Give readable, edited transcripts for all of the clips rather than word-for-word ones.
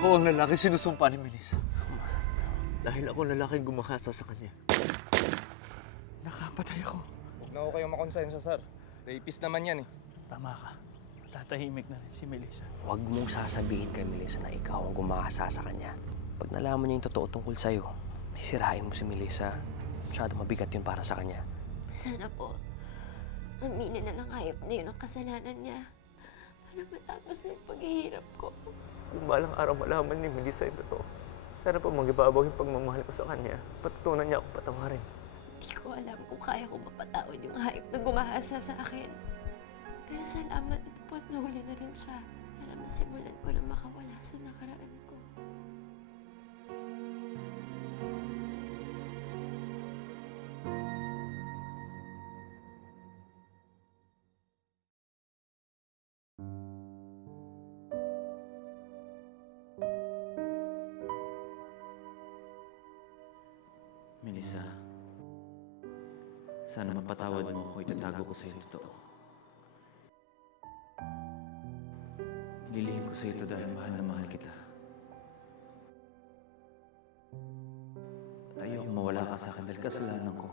Ako ang lalaki sinusumpa ni Melissa. Dahil ako ang lalaking gumakasa sa kanya. Nakapatay ako. Huwag na ako kayong makonsensya, sir. Rapist naman yan eh. Tama ka. Tatahimik na rin si Melissa. Huwag mong sasabihin kay Melissa na ikaw ang gumahasa sa kanya. Pag nalaman niya yung totoo tungkol sa'yo, sisirain mo si Melissa. Masyado mabigat yun para sa kanya. Sana po, aminin na ng hayop na yun ang kasalanan niya para matapos ng paghihirap ko. Kung balang araw malaman ni Melissa yung totoo, sana po mag-ibabaw yung pagmamahal ko sa kanya. Patutunan niya ako patawarin. Hindi ko alam kung kaya kong mapatawad yung hayop na gumahasa sa akin. Pero salamat po at nahuli na rin siya para masimulan ko na makawala sa nakaraan ko. Melissa, sana mapatawad mo ako, itatago ko sa'yo totoo. Lilihim ko sa'yo ito dahil mahal na mahal kita. At ayokong mawala ka sa akin dahil kasalanan ko.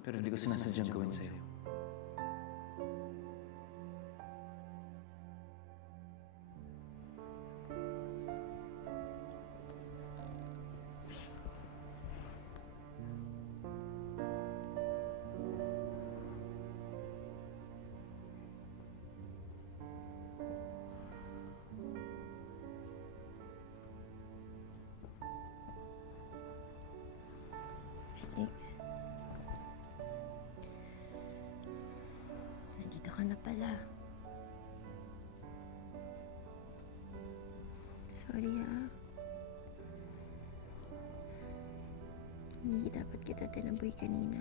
Pero hindi ko sinasadyang gawin sa'yo. Felix. Nandito ka na pala. Sorry Hindi dapat kita tinaboy kanina.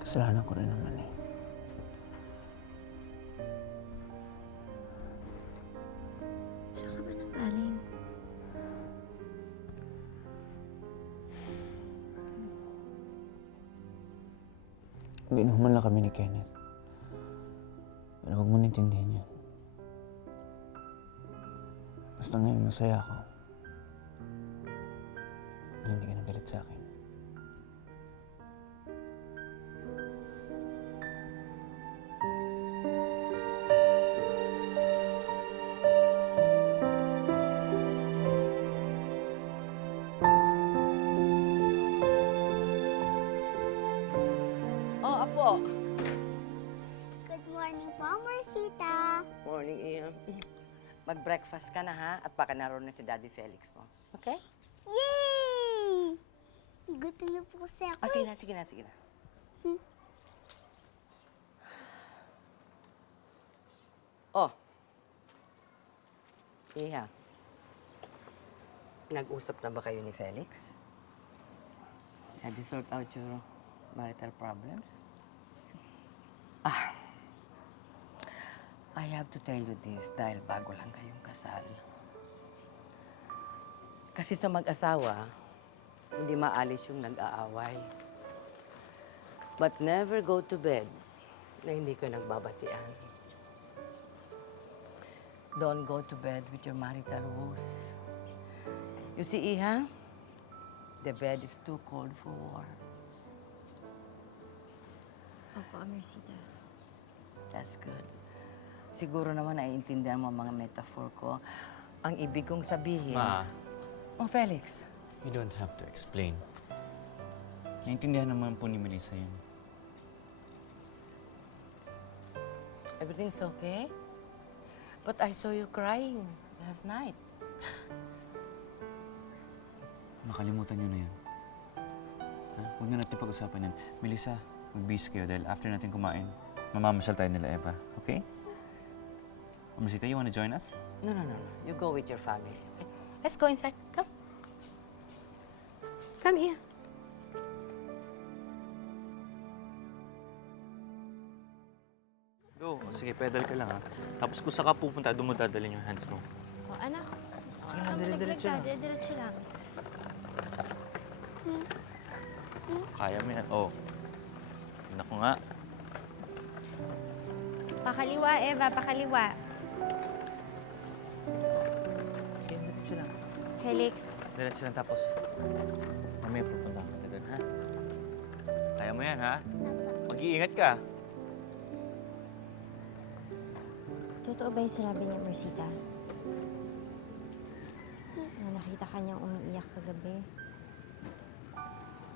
Kasalanan ko rin naman eh. Saan ka ba nanggaling? Inuman lang kami ni Kenneth. Pero huwag mo naintindihan yun. Basta ngayon masaya ako. Hindi ka nagalit sa akin. Apo. Good morning po, Marcita. Morning, Ian. Mag-breakfast ka na, ha? At baka naroon na si Daddy Felix, no? Okay? Yay! Gutom na po kasi ako. Oh, sige na, sige na, sige na. Oh. Iha. Nag-usap na ba kayo ni Felix? Have you sort out your marital problems? I have to tell you this dahil bago lang kayong kasal. Kasi sa mag-asawa, hindi maalis yung nag-aaway. But never go to bed na hindi ko nagbabatian. Don't go to bed with your marital woes. You see, Iha, the bed is too cold for war. Opo, Mercita. That's good. Siguro naman naiintindihan mo ang mga metaphor ko. Ang ibig kong sabihin... Ma, Oh, Felix. you don't have to explain. Naintindihan naman po ni Melissa yun. Everything's okay? But I saw you crying last night. Nakalimutan niyo na yun. Ha? Huwag na natin pag-usapan yan. Melissa, mag-busy kayo dahil after natin kumain, mamamasyal tayo nila Eva. Okay? Melissa, you wanna join us? No. You go with your family. Let's go inside. Come. Come here. Go. Sige, pedal ka lang ha. Tapos kung saan ka pupunta, doon mo dadalhin yung hands mo. Oh, anak. Sige na, dire-diretso lang. Dire-diretso lang. Kaya mo yan. Oh. Naku nga. Pakaliwa, Eva, pakaliwa. Sige, diretso lang. Felix, Diretso lang tapos. Mamaya pupunta kita doon, ha? Kaya mo yan, ha? Mag-iingat ka. totoo ba yung sinabi ni Mercita? Na nakita ka niyang umiiyak kagabi?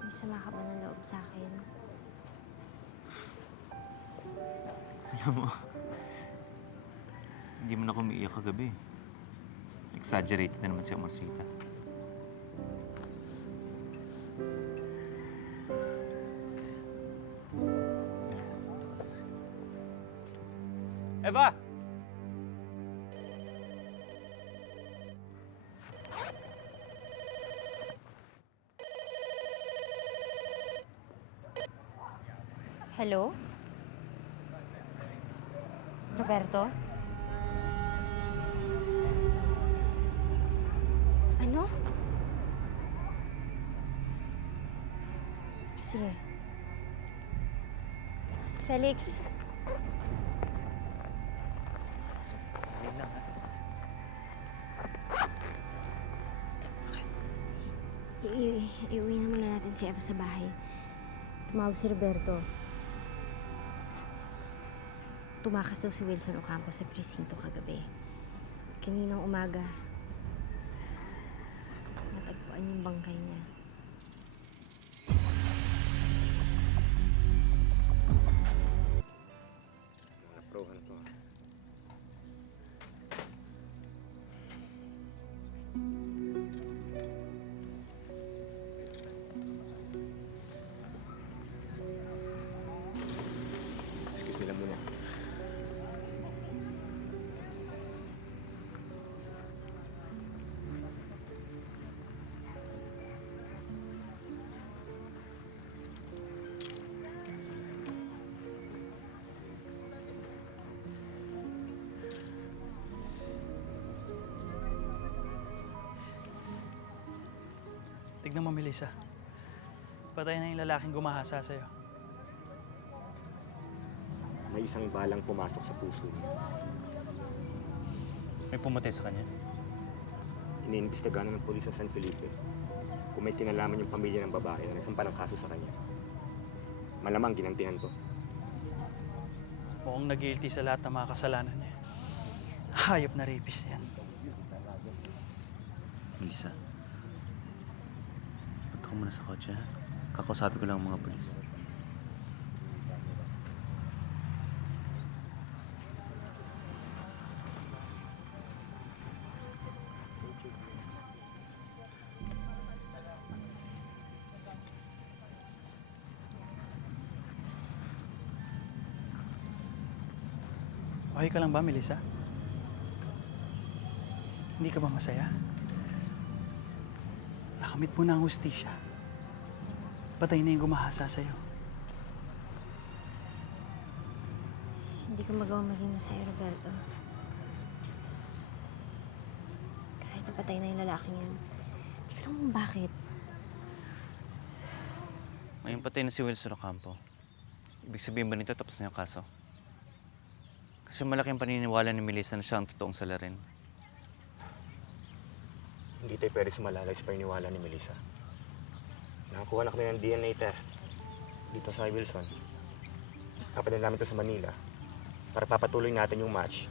May sama ka ba ng loob sa akin? Alam mo, hindi mo na ako umiiyak kagabi. Exaggerated na naman si Amarcita. Eva! Hello? Roberto? Ano? Sige. Felix, Halin lang, ha? iuwi na muna natin si Eva sa bahay. Tumawag si Roberto. Tumakas daw si Wilson Ocampo sa presinto kagabi. Kaninang umaga, natagpuan yung bangkay niya. Naprohan to. Excuse me lang muna. Tignan mo, Melissa. Patay na yung lalaking gumahasa sa'yo. May isang balang pumasok sa puso niya. May pumatay sa kanya. Iniimbestigahan ng pulis sa San Felipe kung may kinalaman yung pamilya ng babae na nagsampa ng kaso sa kanya. Malamang ginantihan to. Mukhang nag-guilty sa lahat ng mga kasalanan niya. Hayop na rapist yan. Melissa. Punta ko muna sa kotse, ha? Kakausapin ko lang ang mga polis. Okay ka lang ba, Melissa? Hindi ka ba masaya? Nakamit mo na ang hustisya. Patay na yung gumahasa sa'yo. Hindi ko magawa maging masaya, Roberto. Kahit napatay na yung lalaking yan. Hindi ko naman bakit. Ngayon patay na si Wilson Ocampo. Ibig sabihin ba nito tapos na yung kaso? Kasi malaki ang paniniwala ni Melissa na siya ang totoong salarin. Hindi tayo pwede sumalalay sa paniniwala ni Melissa. Nakakuha na kami ng DNA test dito sa Wilson. Kapadala namin ito sa Manila para papatuloy natin yung match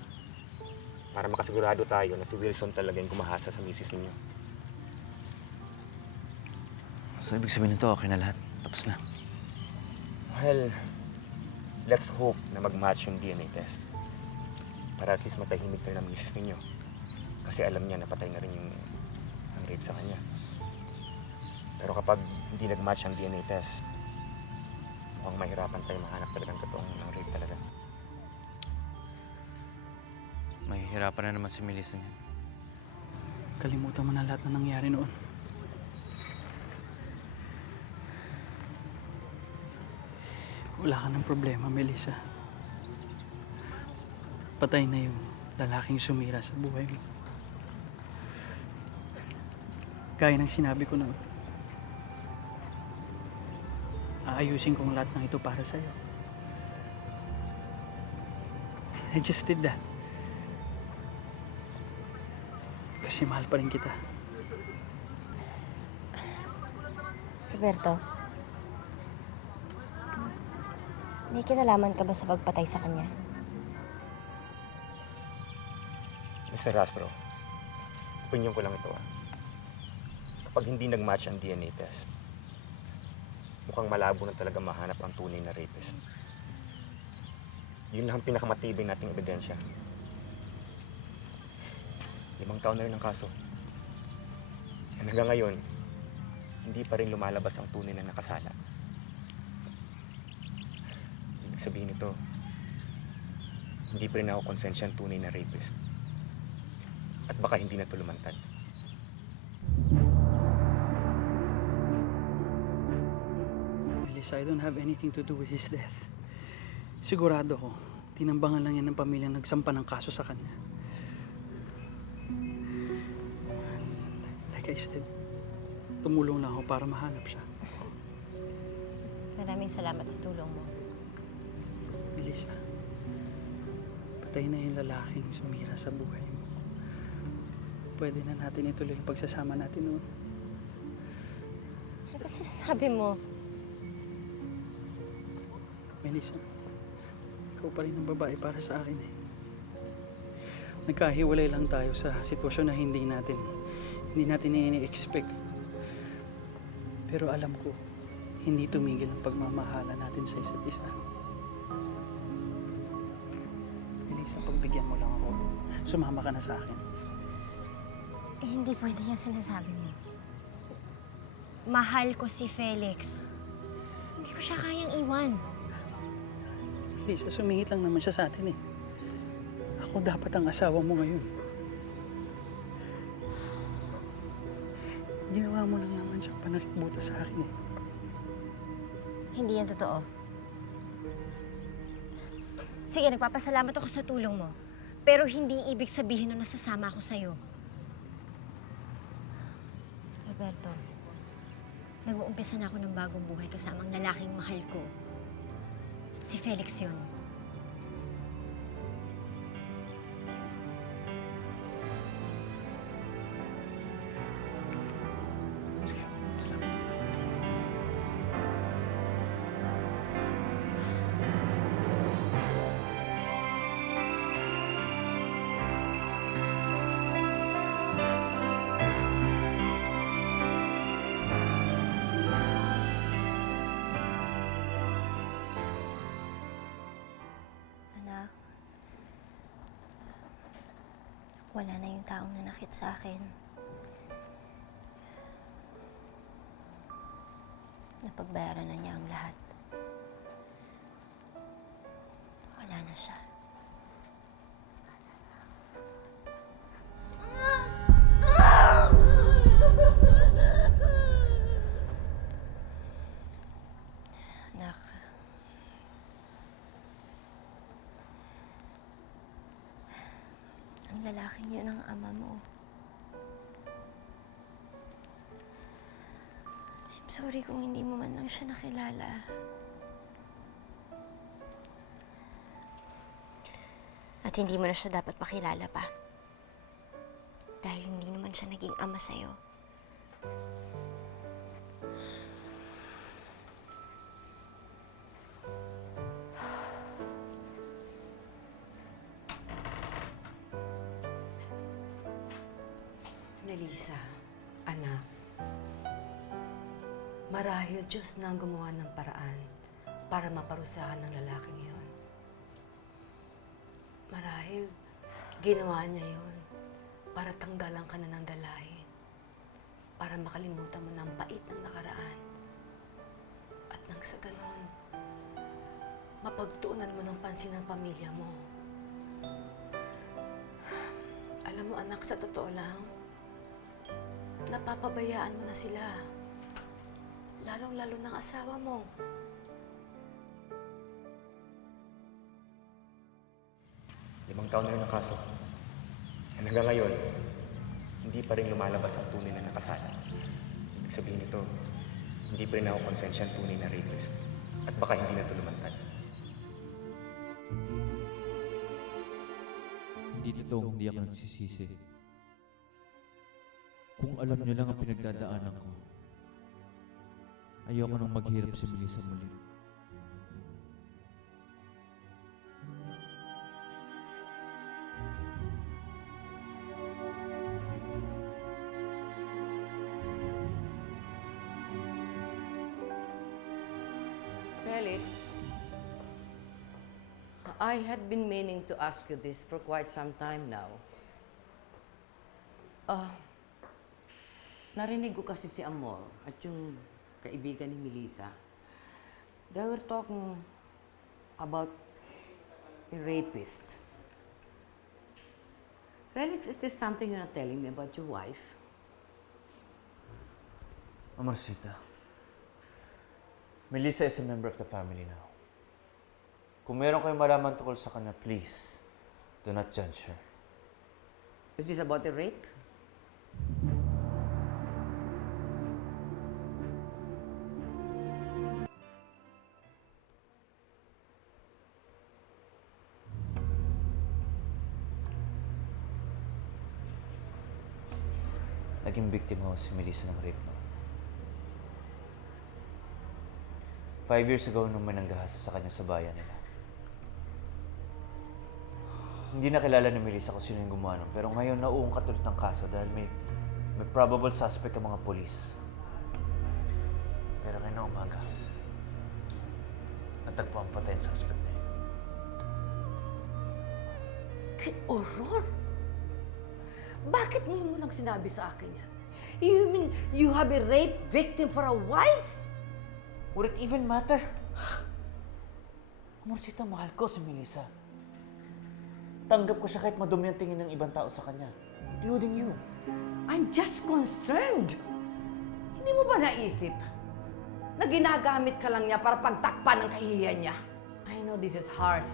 para makasigurado tayo na si Wilson talaga yung kumahasa sa misis ninyo. So ibig sabihin nito okay na lahat. Tapos na. Well, let's hope na mag-match yung DNA test para at least matahimik na ng misis ninyo. Kasi alam niya na patay na rin yung rape sa kanya. Pero kapag hindi nag-match ang DNA test, mukhang mahirapan tayo mahanap talagang totoong ng rape talaga. Mahihirapan na naman si Melissa niyan. Kalimutan mo na lahat na nangyari noon. Wala ka ng problema, Melissa. Patay na yung lalaking sumira sa buhay mo. Gaya ng sinabi ko noon, aayusin kong lahat ng ito para sa'yo. I just did that. Kasi mahal pa rin kita. Roberto, may kinalaman ka ba sa pagpatay sa kanya? Mr. Rastro, opinion ko lang ito Kapag hindi nag-match ang DNA test, mukhang malabo na talaga mahanap ang tunay na rapist. Yun lang ang pinakamatibay nating ebidensya. 5 taon na rin ang kaso. Hanggang ngayon, hindi pa rin lumalabas ang tunay na nakasala. Ibig sabihin nito, hindi pa rin ako konsensyang tunay na rapist. At baka hindi na ito lumantad. Melissa, I don't have anything to do with his death. Sigurado ko, tinambangan lang yan ng pamilyang nagsampa ng kaso sa kanya. Like I said, tumulong lang ako para mahanap siya. Maraming salamat sa tulong mo. Melissa, patay na yung lalaking sumira sa buhay mo. Pwede na natin ituloy ang pagsasama natin noon. Ano ba sinasabi mo? Melissa, ikaw pa rin ang babae para sa akin eh. Nagkahiwalay lang tayo sa sitwasyon na hindi natin ini-expect. Pero alam ko, hindi tumigil ang pagmamahala natin sa isa't isa. Melissa, pagbigyan mo lang ako. Sumama ka na sa akin. Eh, hindi pwede yan sinasabi mo. Mahal ko si Felix. Hindi ko siya kayang iwan. Melissa, sumingit lang naman siya sa atin eh. Ako dapat ang asawa mo ngayon. Ginawa mo lang naman siyang panakikbuta sa akin eh. Hindi yan totoo. Sige, nagpapasalamat ako sa tulong mo. Pero hindi ibig sabihin na nasasama ako sa'yo. Roberto, nag-uumpisa na ako ng bagong buhay kasamang lalaking mahal ko. Si Felix yun. Sige, salamat. Anak, wala na yung taong nanakit sa akin. Napagbayaran na niya ang lahat. Wala na siya. Anak, ang lalaking yun ang ama mo. I'm sorry kung hindi mo man lang siya nakilala. At hindi mo na siya dapat pakilala pa. Dahil hindi naman siya naging ama sa'yo. Melissa, anak, marahil Diyos na ang gumawa ng paraan para maparusahan ng lalaking yon. Marahil ginawa niya yon para tanggalan ka na ng dalahin, para makalimutan mo ng pait ng nakaraan. At nang sa ganon, mapagtuunan mo ng pansin ng pamilya mo. Alam mo anak, sa totoo lang, napapabayaan mo na sila. Lalong-lalo ng asawa mo. Limang taon na rin ang kaso. Hanggang ngayon, hindi pa rin lumalabas ang tunay na nakasala. Ibig sabihin nito, hindi pa rin ako konsensyang tunay na rapist. At baka hindi na ito lumantad. hindi totoong hindi ako nagsisisi. Kung alam niyo lang ang pinagdadaanan ko, ayoko nang maghirap si Melissa muli. Felix, I had been meaning to ask you this for quite some time now. Narinig ko kasi si Amor at yung kaibigan ni Melissa. They were talking about a rapist. Felix, is there something you're not telling me about your wife? Amorcita, Melissa is a member of the family now. Kung meron kayong malaman tungkol sa kanya, please, do not judge her. Is this about a rape? Naging biktima ho si Melissa ng rape, no? 5 years ago nung may nanggahasa sa kanya sa bayan nila. Hindi na kilala ni Melissa kung sino yung gumawa nun, pero ngayon nauungkat ulit ng kaso dahil may probable suspect ang mga polis. Pero ngayon na umaga, natagpo ang patay ang suspect na yun. Kay Aurora? Bakit ngayon mo lang sinabi sa akin yan? You mean you have a rape victim for a wife? Would it even matter? Amorcita, mahal ko si Melissa. Tanggap ko siya kahit madumi ang tingin ng ibang tao sa kanya, including you. I'm just concerned. Hindi mo ba naisip na ginagamit ka lang niya para pagtakpan ng kahihiyan niya? I know this is harsh,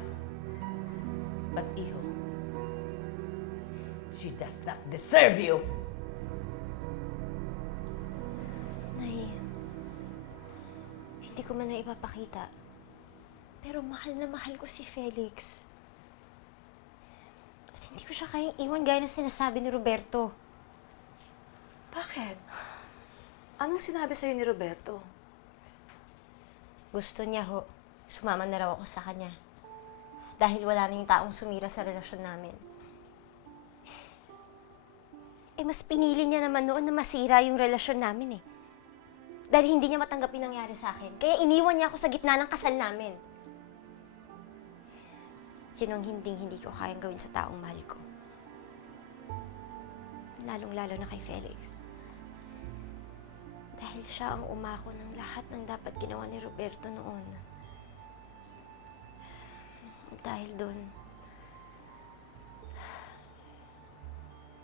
but Iho, she does not deserve you. Nay, hindi ko man na ipapakita. Pero mahal na mahal ko si Felix. At hindi ko siya kayang iwan gaya ng sinasabi ni Roberto. Bakit? Anong sinabi sa'yo ni Roberto? Gusto niya ho, sumama na raw ako sa kanya. Dahil wala na yung taong sumira sa relasyon namin. Eh, mas pinili niya naman noon na masira yung relasyon namin eh. Dahil hindi niya matanggap yung nangyari sa akin. Kaya iniwan niya ako sa gitna ng kasal namin. Yun ang hindi ko kayang gawin sa taong mahal ko. Lalong-lalo na kay Felix. Dahil siya ang umako ng lahat ng dapat ginawa ni Roberto noon. Dahil doon,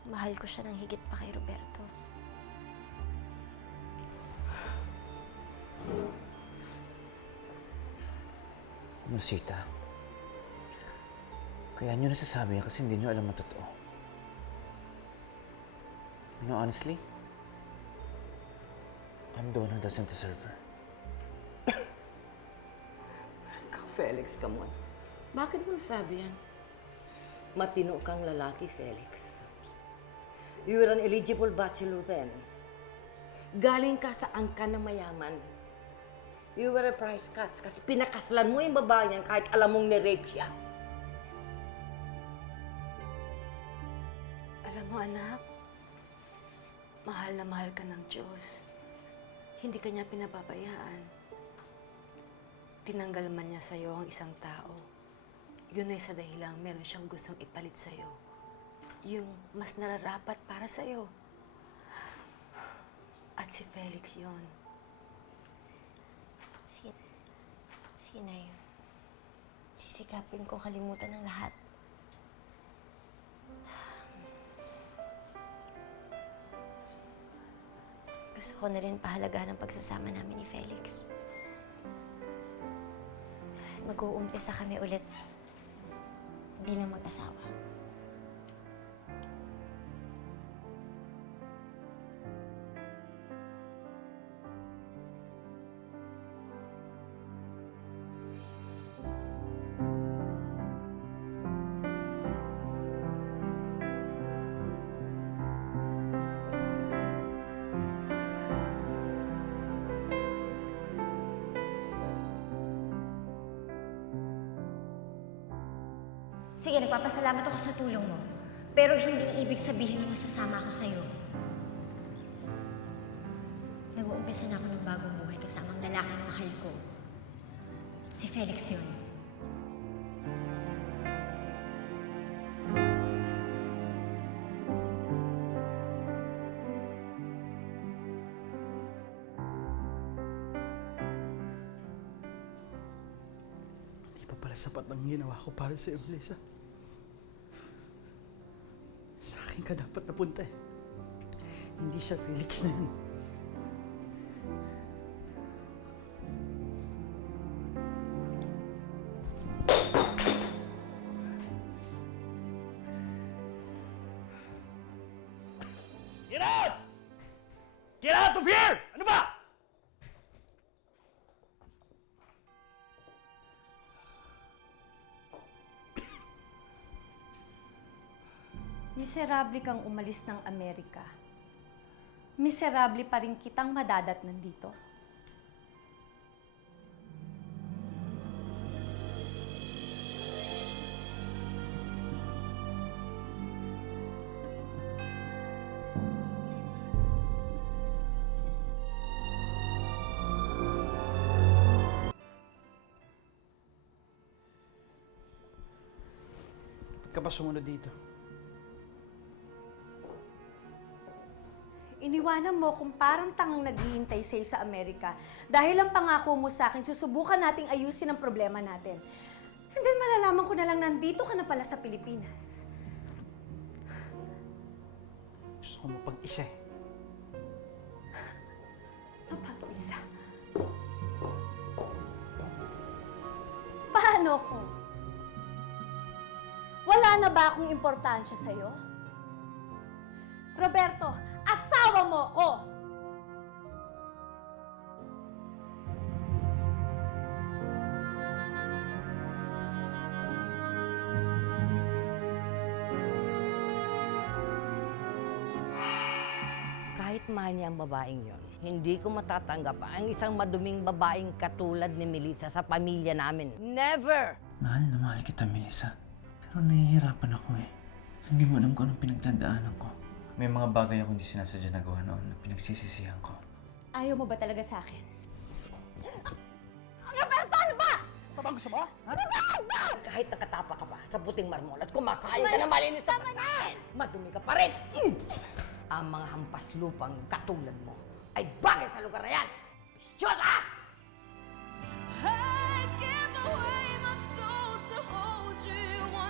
mahal ko siya ng higit pa kay Roberto. Amorcita, kaya nyo nasasabi yan kasi hindi nyo alam ang totoo. You know, honestly, I'm the one who doesn't deserve her. Felix, come on. Bakit mo nasabi yan? Matino kang lalaki, Felix. You were an eligible bachelor then. Galing ka sa angkan na mayaman. You were a prize catch kasi pinakaslan mo yung babae niyan kahit alam mong ni-rape siya. Alam mo, anak, mahal na mahal ka ng Diyos. Hindi ka niya pinababayaan. Tinanggal man niya sa'yo ang isang tao. Yun ay sa dahilang meron siyang gustong ipalit sa'yo. Yung mas nararapat para sa'yo. At si Felix yon. Sinay, sisikapin ko kalimutan ng lahat. Gusto ko na rin pahalagahan ang pagsasama namin ni Felix. Mag-uumpisa kami ulit bilang mag-asawa. Sige, nagpapasalamat ako sa tulong mo. Pero hindi ibig sabihin na masasama ako sa'yo. Nag-uumpisa na ako ng bagong buhay kasama ang lalaking mahal ko. Si Felix yun. Hindi pa pala sapat ang ginawa ko para sa iyo, Melissa. Sa akin ka dapat napunta eh. Hindi sa Felix na yun. Get out! Get out of here! Ano ba? Miserable kang umalis ng Amerika. Miserable pa rin kitang madadatnan dito. Ba't ka pa sumunod dito? Iniwanan mo kung parang tangang naghihintay sa'yo sa Amerika dahil ang pangako mo sa akin, susubukan nating ayusin ang problema natin. And then malalaman ko na lang nandito ka na pala sa Pilipinas. Gusto ko mapag-isa eh. Mapag-isa. Paano ko? Wala na ba akong importansya sa'yo? Roberto, asawa mo ko! Kahit mahal niya ang babaeng yon, hindi ko matatanggap ang isang maduming babaeng katulad ni Melissa sa pamilya namin. Never! Mahal na mahal kita, Melissa. Pero nahihirapan ako eh. Hindi mo alam kung anong pinagdadaanan ko. May mga bagay ako hindi sinasadya nagawa noon na pinagsisisihan ko. Ayaw mo ba talaga sa akin? Roberto, ano ba? Ito gusto mo? Kahit nakatapa ka pa sa puting marmol at kumakain ka na malinis na pagkain, madumi ka pa rin. Ang mga hampas lupang katulad mo ay bagay sa lugar na yan. Bisyosa!